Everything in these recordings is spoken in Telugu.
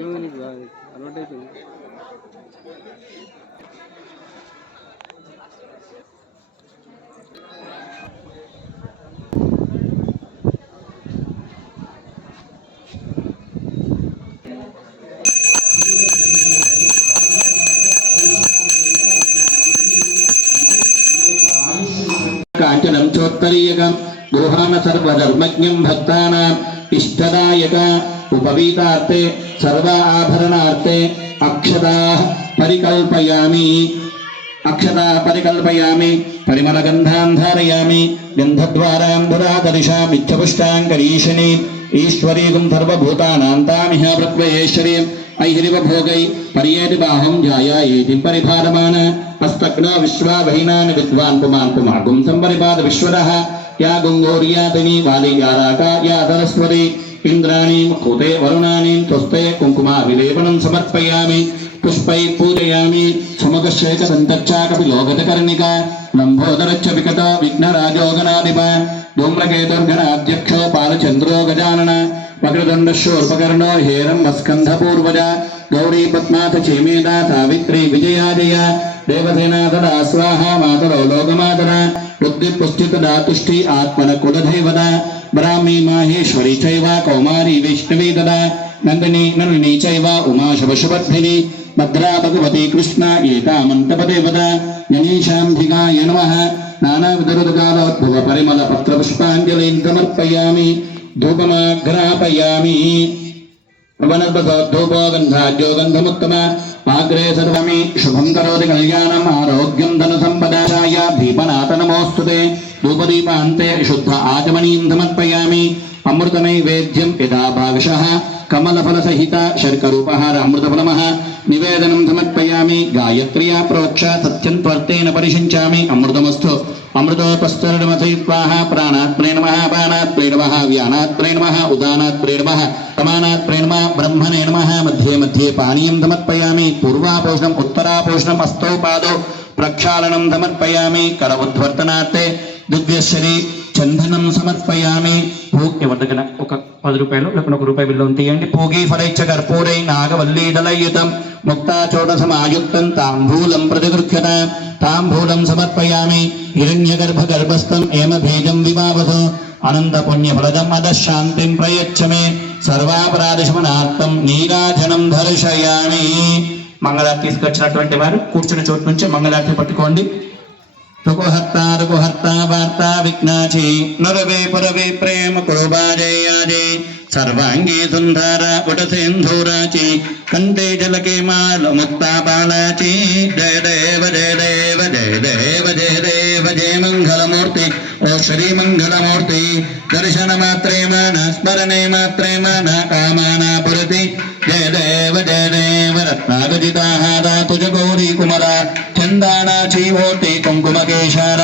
ఏమో నీకు అలవాటు అయిపోయింది కాంచనం చోత్తరీయకం గృహాన సర్వధర్మజ్ఞం భక్తానాం ఇష్టదాయక ఉపవీతార్థే సర్వ ఆభరణార్థే అక్షతా పరికల్పయామి. అక్షతా పరికల్పయామి పరిమళగంధాన్ ధారయామి గంధద్వారాం దురాదర్శామిచ్చపుష్టాంకరీషణి ఈశ్వరీకం సర్వభూతానాం తామిహ ప్రత్వయేశ్వరీం ఐహిరివ భోగై పర్యేతి బాహం జాయాయేతి పరిభారమాన హస్తగ్న విశ్వా వహినాని విద్వాన్ పుమాన్ పుమాగుం సంపరిపాద విశ్వర యా గుంగోర్యాతిని వాలి యారాక యా సరస్వతి ఇంద్రాణీం కృతే వరుణానీం త్వస్తే కుంకుమ విలేపనం సమర్పయామి. పుష్పై పూజయామి. సుముఖశ్వేత సంతక్షాకపి లోగతకర్ణిక లంబోదరచ్చ వికట విఘ్నరాజోగనాధిప. ధూమ్రకేతుర్గణాధ్యక్షో పాలచంద్రో గజానన వక్రదండశూర్పకర్ణో హేరం మస్కంధపూర్వజ గౌరీ పద్మాథ చేమేదా సావిత్రి విజయాజయ. దేవసేనా తదా స్వాహ మాతరో లోకమాతర. బుద్ధి పుష్టిత దాతుష్టి ఆత్మన కులధైవద. బ్రాహ్మీ మాహేశ్వరి చైవ కౌమారి వైష్ణవి దదా నందిని నలిని చైవ ఉమా శుభశుభద్భిని భద్రా భగవతి కృష్ణ ఏకా ఏతామంతపదేవత గణేశాంభిగాయ నమ నానావిధరుదకాలోద్భవ పరిమళ పత్ర పుష్పాంజలిం సమర్పయామి ధూపమాఘ్రాపయామి ప్రవణద్భోధూపో గంధాజ్యో గంధముత్తమ ఆగ్రే సర్వమి శుభం కరోతి కళ్యాణం ఆరోగ్యం ధన సంపదాయ దీపనాథ అంతే శుద్ధ ఆచమనీం సమర్పయామి. అమృతనైవేద్యం యథా భాగశః. కమలఫలసహిత శర్కరూపహార అమృతఫలమః. నివేదనం సమర్పయామి. గాయత్ర్యా ప్రోక్ష. సత్యం త్వర్తేన పరిశించామి. అమృతమస్తు. అమృతోపస్తరణమసైత్వాహ ప్రాణాత్ ప్రేణమ పానాత్ ప్రేణమ వ్యానాత్ ప్రేణమ ఉదానాత్ ప్రేణమ సమానాత్ ప్రేణమ బ్రహ్మణే నమ. మధ్యే మధ్యే పానీయం సమర్పయామి. పూర్వాపోషణం ఉత్తరాపోషణం అస్తౌ పాదౌ ప్రక్షాళనం సమర్పయామి. కర ఉద్వర్తనార్థే దివ్యశ్రీ చందనం సమర్పయామి. భూ- ఎవరి దగ్గర ఒక పది రూపాయలు లేకపోతే ఒక రూపాయి బిల్లు తీయండి. పూగి ఫలైచ్చ కర్పూరై నాగవల్లీ దళయుతం ముక్తాచోట సమాయుక్తం తాంబూలం ప్రతిగృహ్యత. తాంబూలం సమర్పయామి. హిరణ్యగర్భ గర్భస్థం ఏమ భేజం వివావసు అనంత పుణ్య ఫలదం అద శాంతిం ప్రయచ్చ మే సర్వాపరాధశమనార్థం నీరాజనం దర్శయామి. మంగళారతి తీసుకొచ్చినటువంటి వారు కూర్చున్న చోటు నుంచి మంగళారతి పట్టుకోండి. రుకుహర్త రుకుహర్త వార్త విఘ్నాచి నరవే పురవే ప్రేమ కురుబాజయాజే సర్వాంగీ సుందర ఉటసేంధూరాచి కంటే జలకే మాల ముక్తా బాలాచి జయ దేవ జయ దేవ జయ దేవ జయ దేవ జయ మంగళమూర్తి ఓ శ్రీ మంగళమూర్తి దర్శన మాత్రే మాన స్మరణే మాత్రే మాన కామాన పురతి జయ దేవ జయ దేవ రత్నాగజితాహార తుజ గౌరీ కుమర చందానాచి ఓటి కుంకుమకేశార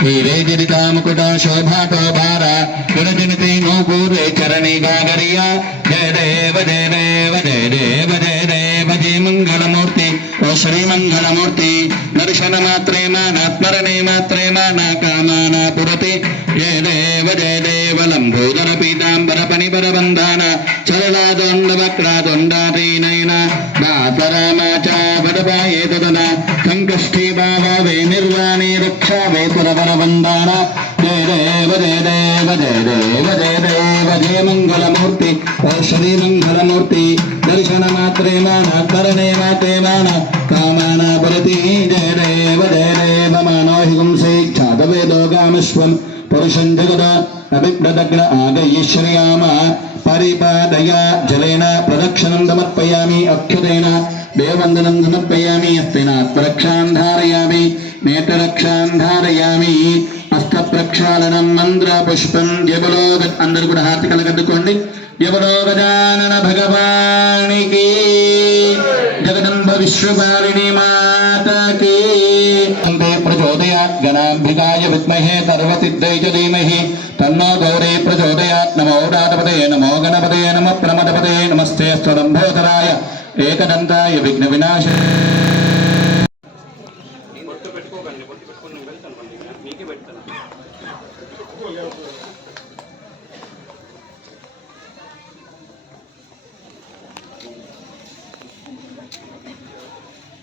హీరే జిరితా ముకుట శోభాటో భార విరజనితి నూపూరే చరణి గాగరియ జయ దేవ జయ దేవ జయ దేవ జయ దేవ జయ మంగళమూర్తి ఓ శ్రీమంగళమూర్తి దర్శన మాత్రే మాన స్మరణే మాత్రే మాన కామానా పురతి జయ దేవ జయ దేవ లంబోదర పీతాంబర పనిబర బంధాన చలలాదొండ వక్రాదొండారీనైన దాసరామాచ వడపాయే తదన కంకష్ఠీ భావే నిర్వాణి రక్షా వే పురవర వందాన జయ దేవ జయ దేవ జయ దేవ జయ దేవ జయ మంగళమూర్తి ఓ శ్రీ మంగళమూర్తి దర్శన మాత్రే మాన కరణే మాతే మాన కామాన భరతి జయ దేవ జయ దేవ మానో హింసే ఛాదవేదో గామశ్వం పరిపాదయ జలేన ప్రదక్షిణం సమర్పయామి అక్షతేన దేవందనం సమర్పయామి అస్తేన ప్రక్షాన్ ధారయామి నేత్రరక్షాన్ ధారయామి హస్త ప్రక్షాళనం మంత్ర పుష్పం జబలో అందరు కూడా హారతి కలగద్దుకోండి జబలో గజానన భగవానికి జగదంబ విశ్వపాలిని మాతకి అంతే ప్రచోదయాత్ గణాంబికాయ విద్మహే సర్వసిద్ధై చ ధీమహి తన్నో గౌరీ ప్రచోదయాత్ నమో రాధపదే నమో గణపదే నమ ప్రమదపదే నమస్తే స్వరంభోధరాయ ఏకదంతాయ విఘ్న వినాశ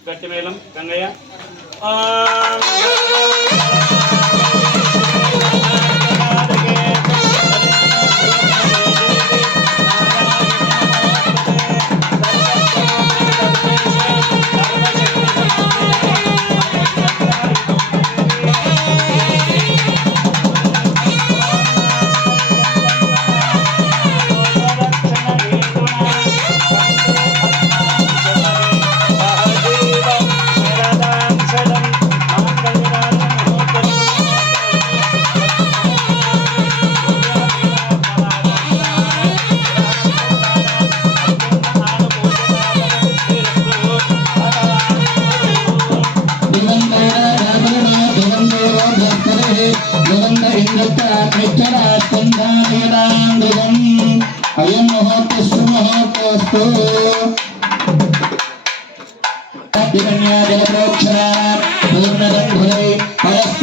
గట్టి మేళం గంగయ్య.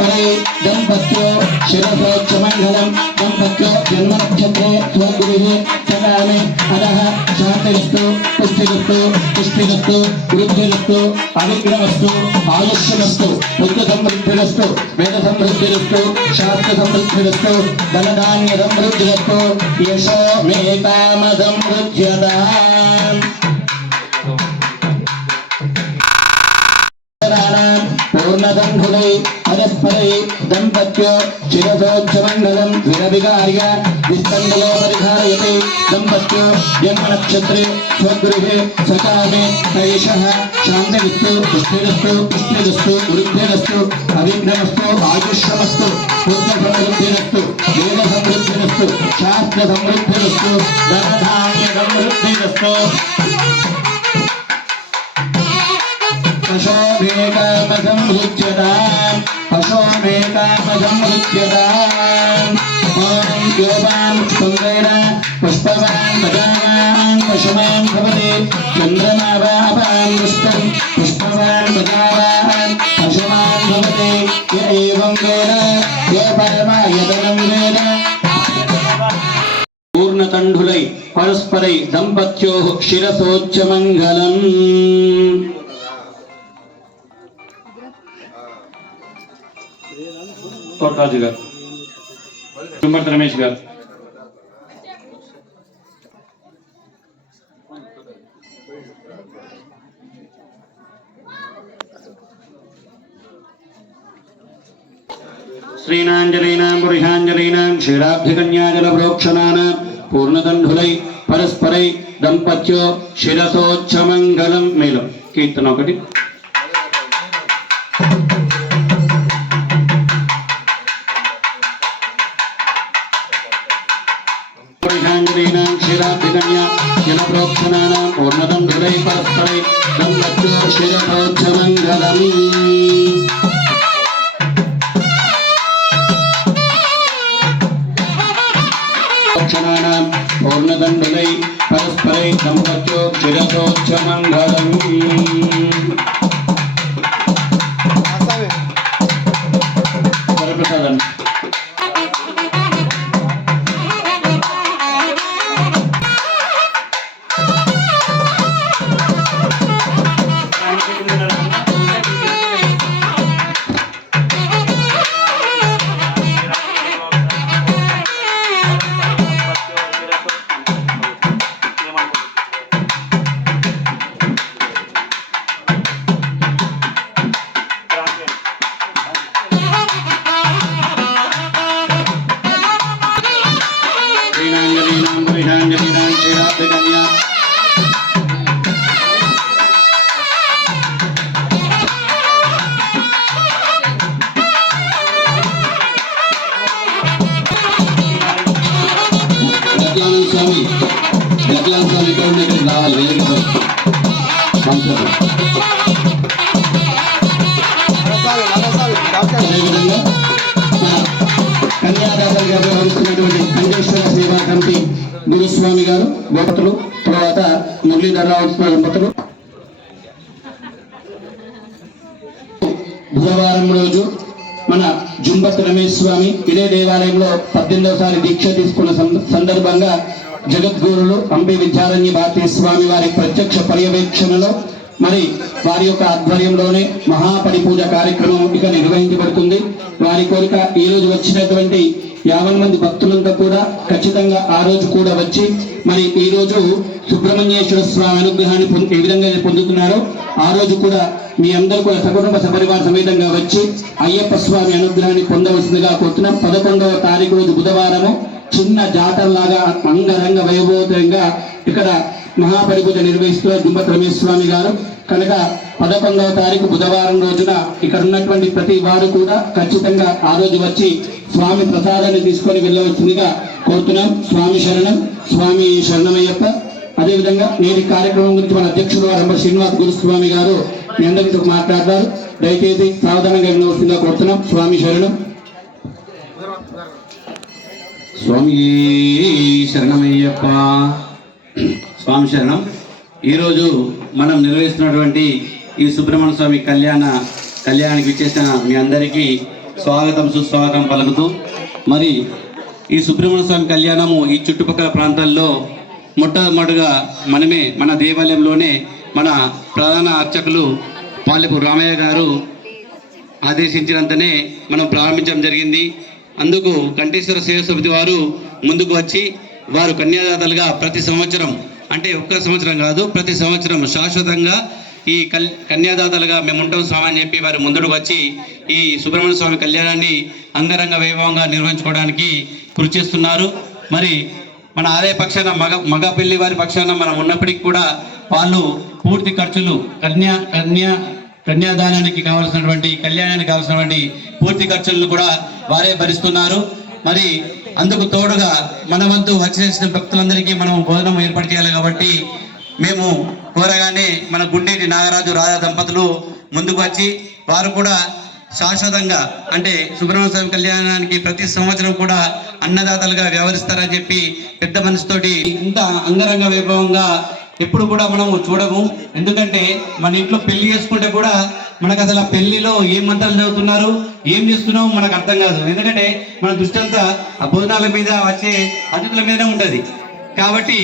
పరస్పరై దంపత్యో శిరసోచ్చమంగళం. దంపత్యో జన్మనక్షత్రే స్వగురు సదామి అదః శాంతిరస్తు పుష్టిరస్తు పుష్టిరస్తు వృద్ధిరస్తు అవిగ్రహస్తు ఆయుష్యమస్తు పుత్ర సమృద్ధిరస్తు వేద సమృద్ధిరస్తు శాస్త్ర సమృద్ధిరస్తు ధనధాన్య సమృద్ధిరస్తు పరస్పరై దంపత్యో శిరసోచ్చమంగళం విరవిగార్య విస్తంగలో పరిధారయతే దంపత్యో జన్మనక్షత్రే స్వగృహే సకామే తైష శాంతిరస్తు పుష్టిరస్తు పుష్టిరస్తు వృద్ధిరస్తు అవిఘ్నమస్తు ఆయుష్యమస్తు బుద్ధ సమృద్ధిరస్తు వేద సమృద్ధిరస్తు శాస్త్ర సమృద్ధిరస్తు ధనధాన్య సమృద్ధిరస్తు అశోమేకాపదం రుచ్యతాం అశోమేకాపదం రుచ్యతాం ఓం గోపాం సుందర పుష్పవాన్ ప్రజావాం పశుమాన్ భవతి చంద్రమావాపాం పుష్పం పుష్పవాన్ ప్రజావాన్ పశుమాన్ భవతి య ఏవం వేద య పరమాయతనం వేద పూర్ణతండులై పరస్పరై దంపత్యో శిరసోచ్చమంగళం తోటరాజు గారు. తుమ్మర్తి రమేష్ గారు. శ్రీనాంజలీనాం పురుషాంజలీనాం క్షీరాబ్ధికన్యాజలప్రోక్షణానాం పూర్ణదండులై పరస్పరై దంపత్యో శిరసోచ్చమంగళం మేలం కీర్తన ఒకటి. దంపత్యో బుధవారం రోజు మన జుంబత్ రమేష్ స్వామి ఇదే దేవాలయంలో పద్దెనిమిదవసారి దీక్ష తీసుకున్న సందర్భంగా జగద్గురులు అంబి విద్యారణ్య భారతీ స్వామి వారి ప్రత్యక్ష పర్యవేక్షణలో మరి వారి యొక్క ఆధ్వర్యంలోనే మహాపరిపూజ కార్యక్రమం ఇక నిర్వహించబడుతుంది. వారి కోరిక ఈరోజు వచ్చినటువంటి యాభై మంది భక్తులంతా కూడా ఖచ్చితంగా ఆ రోజు కూడా వచ్చి మరి ఈ రోజు సుబ్రహ్మణ్యేశ్వర స్వామి అనుగ్రహాన్ని పొంది- ఏ విధంగా పొందుతున్నారో ఆ రోజు కూడా మీ అందరూ కూడా సకుటుంబ సపరివార సమేతంగా వచ్చి అయ్యప్ప స్వామి అనుగ్రహాన్ని పొందవలసిందిగా కోరుతున్నాం. పదకొండవ తారీఖు రోజు బుధవారము చిన్న జాతరలాగా అంగరంగ వైభవంగా ఇక్కడ మహాపరిపూజ నిర్వహిస్తున్న దుంబ రమేష్ స్వామి గారు. కనుక పదకొండవ తారీఖు బుధవారం రోజున ఇక్కడ ఉన్నటువంటి ప్రతి వారు కూడా ఖచ్చితంగా ఆ రోజు వచ్చి స్వామి ప్రసాదాన్ని తీసుకొని వెళ్ళవలసిందిగా కోరుతున్నాం. స్వామి శరణం స్వామి శరణమయ్యప్ప. అదేవిధంగా నేటి కార్యక్రమం గురించి మన అధ్యక్షుడు రంభ శ్రీనివాస్ గురుస్వామి గారు మీ అందరితో మాట్లాడతారు. దయచేసి సావధానంగా వినవలసిందిగా కోరుతున్నాం. స్వామి శరణం. స్వామి శరణమయ్యప్ప. స్వామి శరణం. ఈరోజు మనం నిర్వహిస్తున్నటువంటి ఈ సుబ్రహ్మణ్య స్వామి కళ్యాణ కళ్యాణానికి విచ్చేసిన మీ అందరికీ స్వాగతం సుస్వాగతం పలుకుతూ మరి ఈ సుబ్రహ్మణ్య స్వామి కళ్యాణము ఈ చుట్టుపక్కల ప్రాంతాల్లో మొట్టమొదటిగా మనమే మన దేవాలయంలోనే మన ప్రధాన అర్చకులు పాలెపు రామయ్య గారు ఆదేశించినంతనే మనం ప్రారంభించడం జరిగింది. అందుకు కంఠేశ్వర సేవ సమితి వారు ముందుకు వచ్చి వారు కన్యాదాతలుగా ప్రతి సంవత్సరం అంటే ఒక్క సంవత్సరం కాదు ప్రతి సంవత్సరం శాశ్వతంగా ఈ కల్ కన్యాదాతలుగా మేము ఉంటాం స్వామి అని చెప్పి వారు ముందుకు వచ్చి ఈ సుబ్రహ్మణ్య స్వామి కళ్యాణాన్ని అంగరంగ వైభవంగా నిర్వహించుకోవడానికి కృషి చేస్తున్నారు. మరి మన ఆదాయ పక్షాన మగ మగ పెళ్ళి వారి పక్షాన మనం ఉన్నప్పటికీ కూడా వాళ్ళు పూర్తి ఖర్చులు కన్యా కన్యా కన్యాదానానికి కావాల్సినటువంటి కళ్యాణానికి కావాల్సినటువంటి పూర్తి ఖర్చులను కూడా వారే భరిస్తున్నారు. మరి అందుకు తోడుగా మన వంతు వచ్చేసిన భక్తులందరికీ మనం భోజనం ఏర్పాటు చేయాలి కాబట్టి మేము కోరగానే మన గుండేటి నాగరాజు రాధా దంపతులు ముందుకు వచ్చి వారు కూడా శాశ్వతంగా అంటే సుబ్రహ్మణ్య స్వామి కళ్యాణానికి ప్రతి సంవత్సరం కూడా అన్నదాతలుగా వ్యవహరిస్తారని చెప్పి పెద్ద మనసుతోటి ఇంత అంగరంగ వైభవంగా ఎప్పుడు కూడా మనము చూడము. ఎందుకంటే మన ఇంట్లో పెళ్ళి చేసుకుంటే కూడా మనకు అసలు పెళ్ళిలో ఏం మంత్రాలు చదువుతున్నారు ఏం చేస్తున్నావు మనకు అర్థం కాదు. ఎందుకంటే మన దృష్టి అంతా ఆ భోజనాల మీద వచ్చే అతిథుల మీదనే ఉంటుంది. కాబట్టి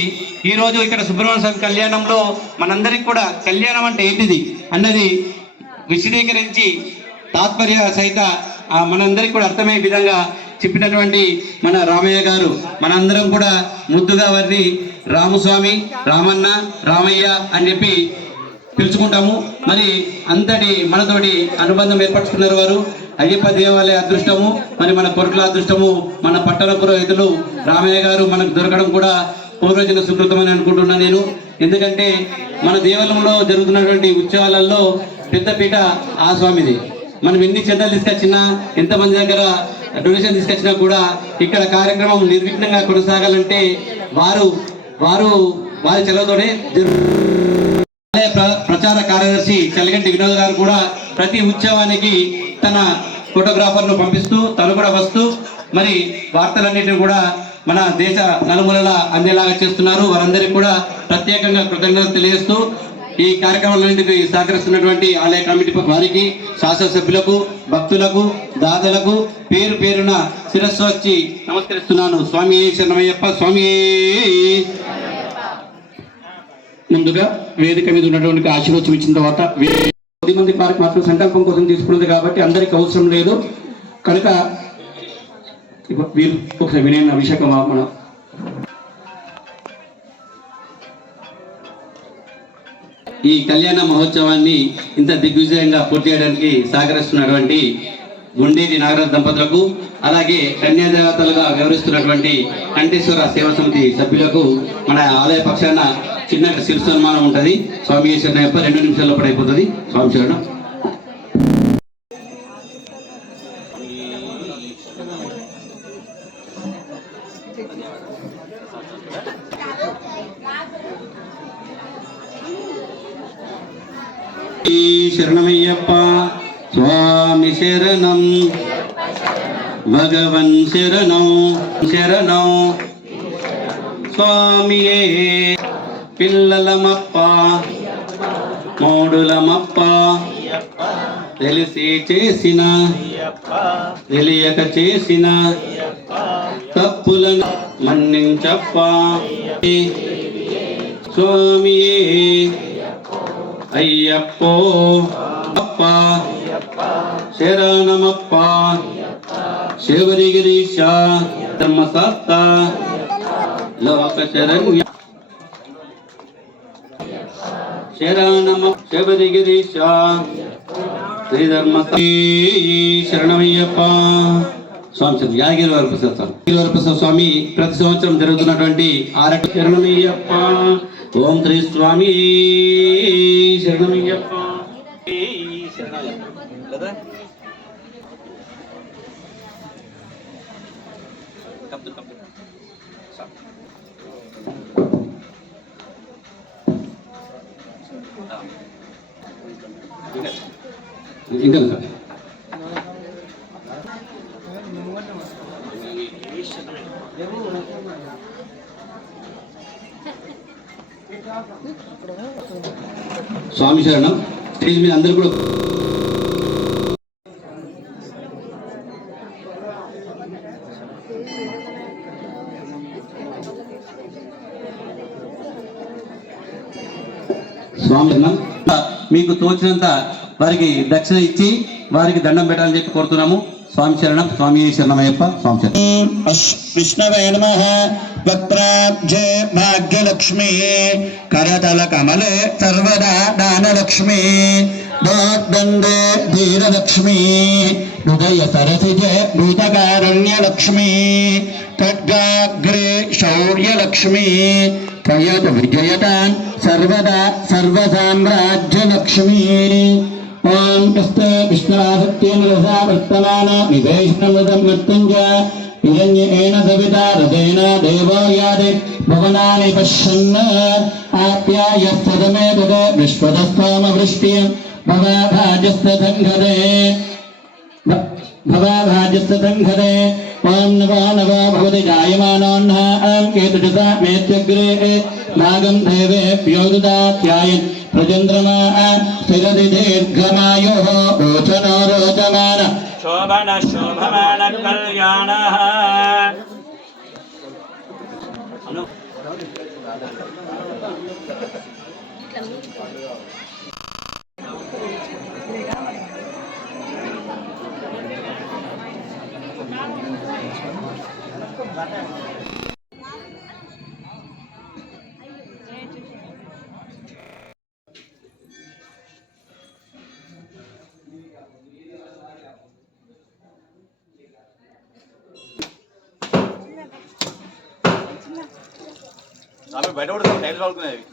ఈ రోజు ఇక్కడ సుబ్రహ్మణ్య స్వామి కళ్యాణంలో మనందరికి కూడా కళ్యాణం అంటే ఏంటిది అన్నది విశదీకరించి తాత్పర్య సహిత మనందరికి కూడా అర్థమయ్యే విధంగా చెప్పినటువంటి మన రామయ్య గారు మనందరం కూడా ముద్దుగా వారిని రామస్వామి రామన్న రామయ్య అని చెప్పి పిలుచుకుంటాము. మరి అంతటి మనతోటి అనుబంధం ఏర్పరచుకున్నారు వారు. అయ్యప్ప దేవాలయ అదృష్టము మరి మన కొరట్ల అదృష్టము మన పట్టణ పురోహితులు రామయ్య గారు మనకు దొరకడం కూడా పూర్వజన సుకృతమని అనుకుంటున్నా నేను. ఎందుకంటే మన దేవాలయంలో జరుగుతున్నటువంటి ఉత్సవాలలో పెద్దపీట ఆ స్వామిది. మనం ఎన్ని చందాలు తీసుకొచ్చినా ఎంతమంది దగ్గర డొనేషన్ తీసుకొచ్చినా కూడా ఇక్కడ కార్యక్రమం నిర్విఘ్నంగా కొనసాగాలంటే వారు వారు వారి చెలవుతోనే ప్ర- ప్రచార కార్యదర్శి చల్లగంటి వినోద్ గారు కూడా ప్రతి ఉత్సవానికి తన ఫోటోగ్రాఫర్ను పంపిస్తూ తను కూడా వస్తూ మరి వార్తలన్నింటినీ కూడా మన దేశ నలుమూలలా అందేలాగా చేస్తున్నారు. వారందరికీ కూడా ప్రత్యేకంగా కృతజ్ఞతలు తెలియజేస్తూ ఈ కార్యక్రమాలన్నింటికి సహకరిస్తున్నటువంటి ఆలయ కమిటీ వారికి శాసనసభ్యులకు భక్తులకు దాతలకు పేరు పేరున శిరస్సు వచ్చి నమస్కరిస్తున్నాను. స్వామి శరణమయ్యప్ప స్వామి! ముందుగా వేదిక మీద ఉన్నటువంటి ఆశీర్వచనం ఇచ్చిన తర్వాత కొద్ది మంది పార్క్ మాత్రం సంకల్పం కోసం తీసుకున్నది కాబట్టి అందరికి అవసరం లేదు. కనుక వీరు ఒకసారి వినయన అభిషేకం మన ఈ కళ్యాణ మహోత్సవాన్ని ఇంత దిగ్విజయంగా పూర్తి చేయడానికి సహకరిస్తున్నటువంటి గుండేటి నాగరాజు దంపతులకు అలాగే కన్యాదేవతలుగా వ్యవహరిస్తున్నటువంటి కంటేశ్వర సేవా సమితి సభ్యులకు మన ఆలయ పక్షాన చిన్న శిరు సన్మానం ఉంటుంది. స్వామి శరణయ్యప్ప రెండు నిమిషాల్లో అయిపోతుంది స్వామి చేయడం ఈ శరణమయ్యప్ప స్వామి శరణం. భగవన్ శరణం. శరణం. స్వామియే. పిల్లలమప్ప మోడులమప్ప తెలిసి చేసిన తెలియక చేసిన తప్పులను మన్నించప్ప. స్వామియే అయ్యప్పో అప్ప. శరణమప్ప. శివరిగిరీశ ధర్మశాస్త్ర లోక శరణ్య శరణమ శబరిగిరీశ శ్రీధర్మ శరణమయ్యప్ప స్వామి చంద్ర యాగిరి వరప్రసాద్ స్వామి. యాగిరి వరప్రసాద్ స్వామి ప్రతి సంవత్సరం జరుగుతున్నటువంటి ఆరట శరణమయ్యప్ప ఓం శ్రీ స్వామి శరణమయ్యప్ప శరణమయ్యప్ప కదా? ఇంకా స్వామి శరణం స్టేజ్ మీద అందరు కూడా స్వామి మీకు తోచినంత వారికి దక్షిణ ఇచ్చి వారికి దండం పెట్టాలని చెప్పి కోరుతున్నాము. స్వామి శరణం స్వామి శరణమయ్యప్ప స్వామి శరణం. విష్ణవే నమ. వక్రాబ్జే భాగ్యలక్ష్మి. కరతల కమలే సర్వదా దానలక్ష్మి. దోర్దండే ధీరలక్ష్మి. హృదయ సరసిజే భూతకారణ్యలక్ష్మి. ఖడ్గాగ్రే శౌర్యలక్ష్మి. ప్రయత విజయతాన్ సర్వదా సర్వసామ్రాజ్యలక్ష్మి. ఓం కష్టే విష్ణురాసత్యేన రసా వర్తమాన నివేశనమృతం మృత్యుంజ హిరణ్యేన సవితా రథేన దేవో యాది భవనాని పశ్యన్ ఆప్యాయస్తమే తద విశ్వదస్తోమ వృష్టియం భవాభాజస్త దంఘరే భవాభాజస్త దంఘరే ఓం నవో నవో భవతి జాయమానోన్హ ఆం కేతుజతా మేత్యగ్రే నాగం దేవేభ్యో దదాత్యాయన్ ప్రచంద్రమా స్థిరది దీర్ఘమాయో రోచనో రోచమాన శోభన శోభమాన కళ్యాణ బయట కూడా టైల్ పడుకునేవి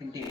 ఇంటి